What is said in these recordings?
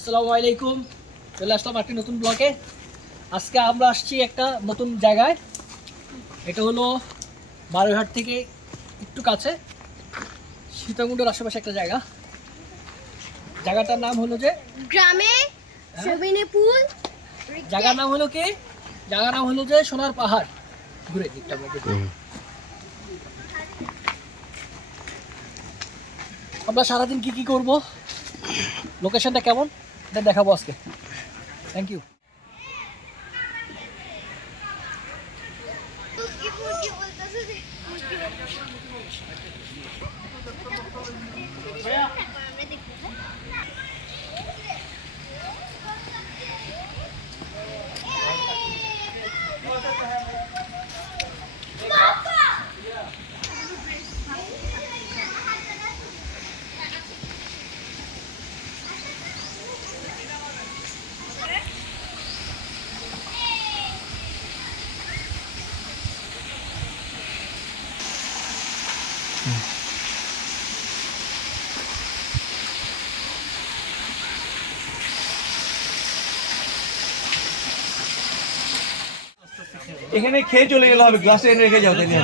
আসসালামু আলাইকুম। চলে আসলাম একটি নতুন ব্লকে আজকে আমরা আসছি একটা নতুন জায়গায়। এটা হলো বারোঘাট থেকে একটু কাছে সীতাকুণ্ডের আশেপাশে একটা জায়গা। জায়গাটার নাম হলো যে গ্রামে পুল। জায়গার নাম হলো কি? জায়গার নাম হলো যে সোনার পাহাড়। ঘুরে দিকটা আমরা সারাদিন কি কি করব? লোকেশনটা কেমন? দেখাবো আজকে। থ্যাংক ইউ এখানে খেয়ে চলে গেলে হবে গ্লাসে এনে রেখে যাও, তাই খেয়ে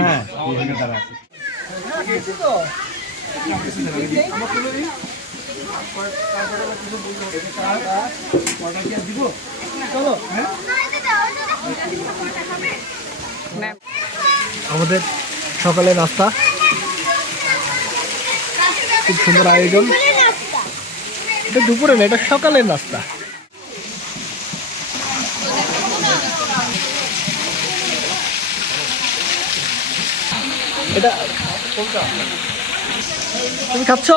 হ্যাঁ। আমাদের সকালে নাস্তা খুব সুন্দর আয়োজন। এটা দুপুরে না, এটা সকালের নাস্তা এটা তুমি খাচ্ছ?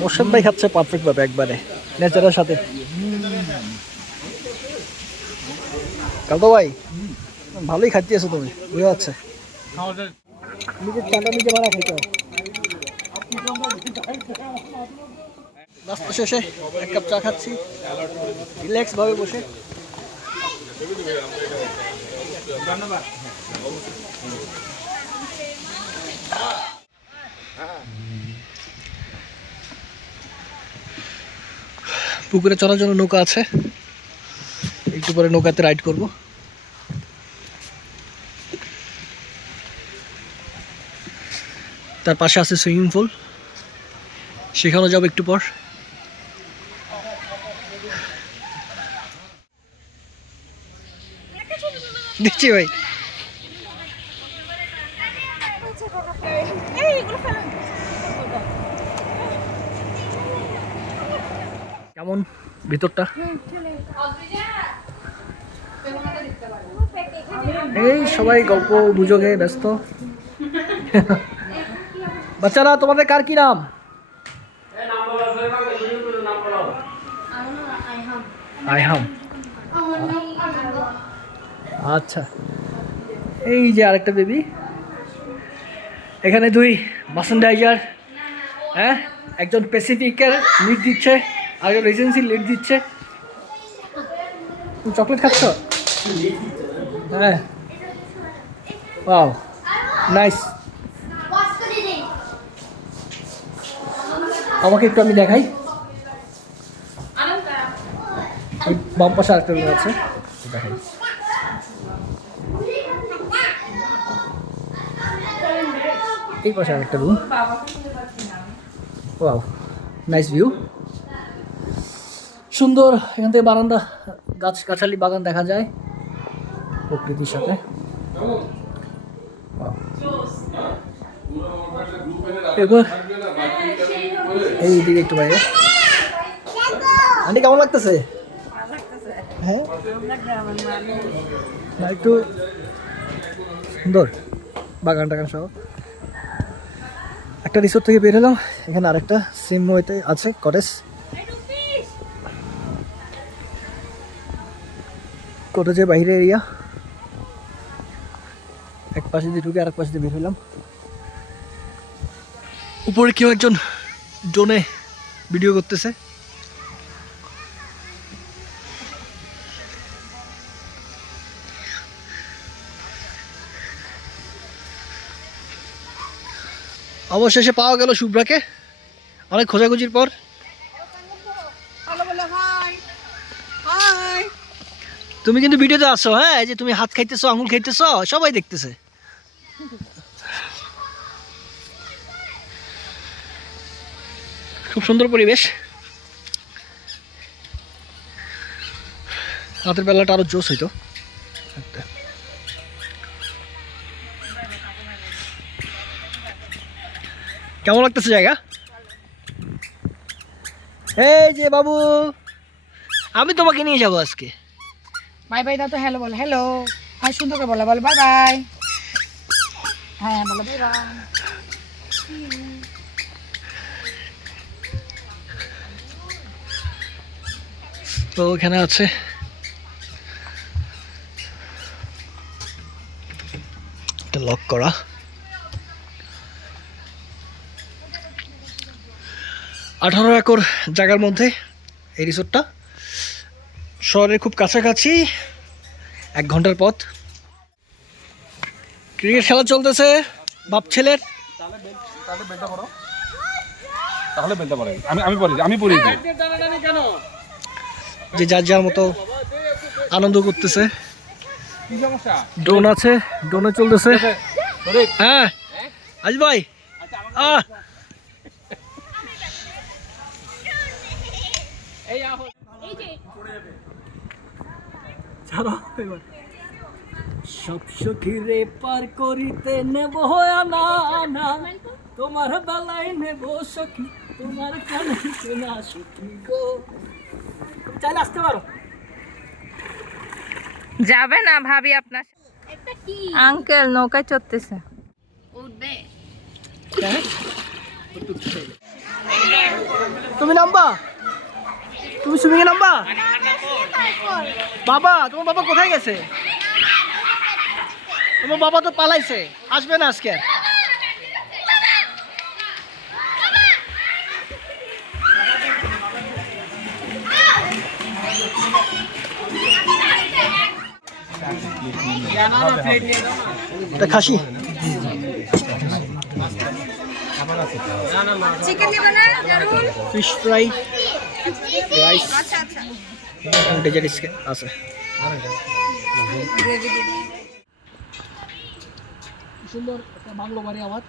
মোর্শেদ ভাই খাচ্ছে পারফেক্ট ভাবে একবারে নেচারের সাথে। কালতো ভাই, ভালোই খাচ্ছি আছো তুমি, বুঝা যাচ্ছে। নিজের চাটা নিজে খাইতে হয়। নাস্তা শেষে এক কাপ চা খাচ্ছি। রিল্যাক্স ভাবে বসে। পুকুরে চলার জন্য নৌকা আছে। একটু পরে নৌকাতে রাইড করব। তার পাশে আছে সুইমিং পুল। সেখানেও যাব একটু পর। দেখছি ভাই। কেমন ভিতরটা? এই সবাই গল্প গুজবে, ব্যস্ত। বাচ্চারা তোমাদের কার কি নাম? আইহাম। আচ্ছা। এই যে আরেকটা বেবি। এখানে দুই মাসেন্ডাইজার হ্যাঁ? একজন প্যাসিফিকের লিড দিচ্ছে আরেকজন রেজেন্সি লিড দিচ্ছে। তুমি চকলেট খাচ্ছ? হ্যাঁ। Wow nice. আমাকে একটু আমি দেখাই। ওই বাম পাশে আরেকটা রুম আছে। দেখাই। এই পাশে আরেকটা রুম। Wow nice view. সুন্দর এখান থেকে বারান্দা গাছ গাছালি বাগান দেখা যায় প্রকৃতির সাথে. এবার এই দিকে একটু বাইরে। আন্টি, কেমন লাগতেছে? হ্যাঁ? একটু সুন্দর বাগান টাগান সহ। একটা রিসোর্ট থেকে বের হলাম। এখানে আরেকটা সিম ওয়েতে আছে কটেজ কটেজের বাইরে এরিয়া এক পাশে দিয়ে ঢুকে আরেক পাশে দিয়ে বের হলাম। উপরে কেউ একজন ড্রোনে ভিডিও করতেছে। অবশেষে পাওয়া গেল শুভ্রাকে। অনেক খোঁজাখুঁজির পর। তুমি কিন্তু ভিডিওতে আসো হ্যাঁ? যে তুমি হাত খাইতেছো, আঙুল খাইতেছো, সবাই দেখতেছে। খুব সুন্দর পরিবেশ। রাতের বেলাটা আরও জোশ হইতো। কেমন লাগতেছে জায়গা? এই যে বাবু, আমি তোমাকে নিয়ে যাব আজকে। বাই বাই তো হ্যালো বলো হ্যালো আর সুন্দর করে বলো বলো বাই বাই হ্যাঁ বলো বাই বাই তো এখানে আছে। এটা লক করা। আঠারো একর জায়গার মধ্যে এই রিসোর্টটা। শহরের খুব কাছাকাছি এক ঘণ্টার পথ। ক্রিকেট খেলা চলতেছে বাপ ছেলের। তাহলে বলতে পারেন আমি আমি পড়ি আমি পড়ি যে যার যার মতো আনন্দ করতেছে। ড্রোন আছে, ড্রোনে চলতেছে। হ্যাঁ আজ ভাই, আহ। ছাড়ো এবার। সব পার করিতে নেব আনা তোমার বেলায় নেব সখী, তোমার কানে শোনা সখী গো। চাইলে আসতে পারো। যাবে না ভাবি আপনার আঙ্কেল নৌকায় চড়তেছে। তুমি নামবা। তুমি সুইমিং এ নামবা? বাবা তোমার বাবা কোথায় গেছে? তোমার বাবা তো পালাইছে। আসবে না আজকে। এটা খাসি। চিকেন নেবে না জারুল ফিশ ফ্রাই রাইস আচ্ছা আচ্ছা। ডেজার্ট আছে। সুন্দর একটা বাংলো বাড়ি আমার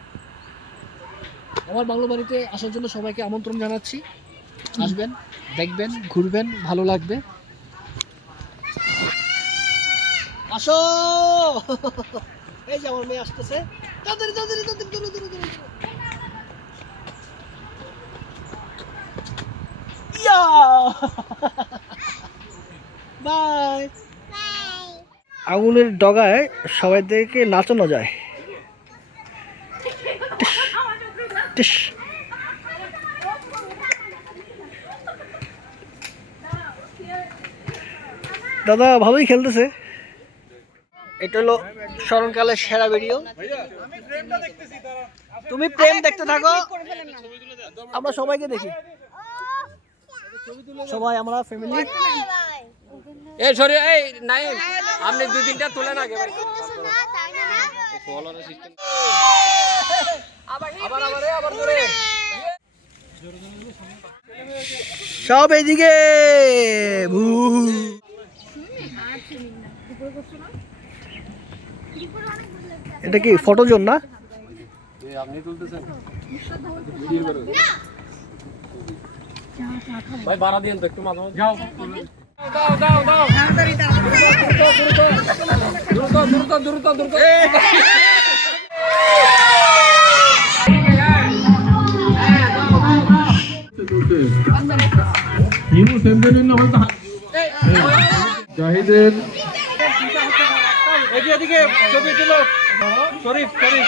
আমার বাংলো বাড়িতে আসার জন্য সবাইকে আমন্ত্রণ জানাচ্ছি। আসবেন দেখবেন ঘুরবেন ভালো লাগবে। আসো। এই যে আমার মেয়ে আসতেছে। তাড়াতাড়ি তাড়াতাড়ি তাড়াতাড়ি দৌড়ো, দৌড়ো, দৌড়ো। ইয়া! আগুনের ডগায় সবাইদেরকে নাচানো যায়। দাদা ভালোই খেলতেছে। এটা হলো স্মরণকালের সেরা ভিডিও তুমি প্রেম দেখতে থাকো। আমরা সবাইকে দেখি। সবাই আমরা ফ্যামিলি এই সরি এই নাই আপনি দুই তিনটা তুলে না সব এদিকে। ভু। এটা কি ফটো জোন না ভাই ভাড়া দিন তো একটু মাঝে মাঝে। যাও দ্রুত দ্রুত দ্রুত দ্রুত জাহিদের এদিকে ছবি তুলো। শরীফ শরীফ।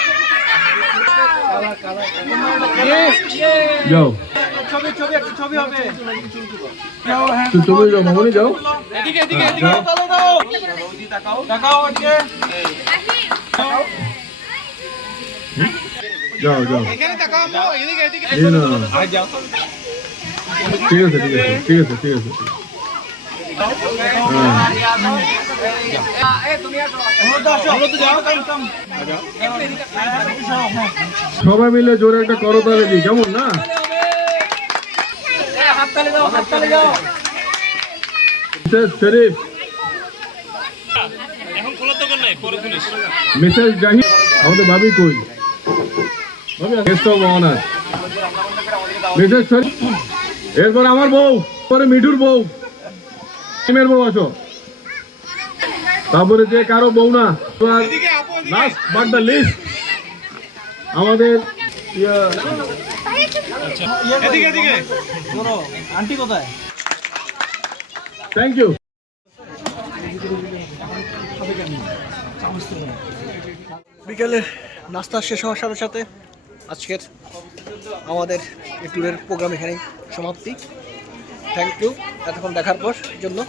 যাও। ছবি ছবি একটা ছবি হবে। যাও মামনি যাও। এদিকে এদিকে এদিকে দাও দাও দেখাও আজকে। যাও যাও। এখানে দেখাও এদিকে এদিকে। ঠিক আছে ঠিক আছে ঠিক আছে ঠিক আছে। সবাই মিলে জোরে একটা করতালে দিই কেমন না? ভাবি কই? এরপর আমার বউ পরে মিঠুর বউ। টিমের বউ আসো। তারপরে যে কারও বউ না লাস্ট বাট দ্য লিস্ট আমাদের আন্টি কোথায়? থ্যাংক ইউ বিকেলে নাস্তা শেষ হওয়ার সাথে সাথে আজকের আমাদের এই ট্যুরের প্রোগ্রাম এখানেই সমাপ্তি। থ্যাংক ইউ এতক্ষণ দেখার পর জন্য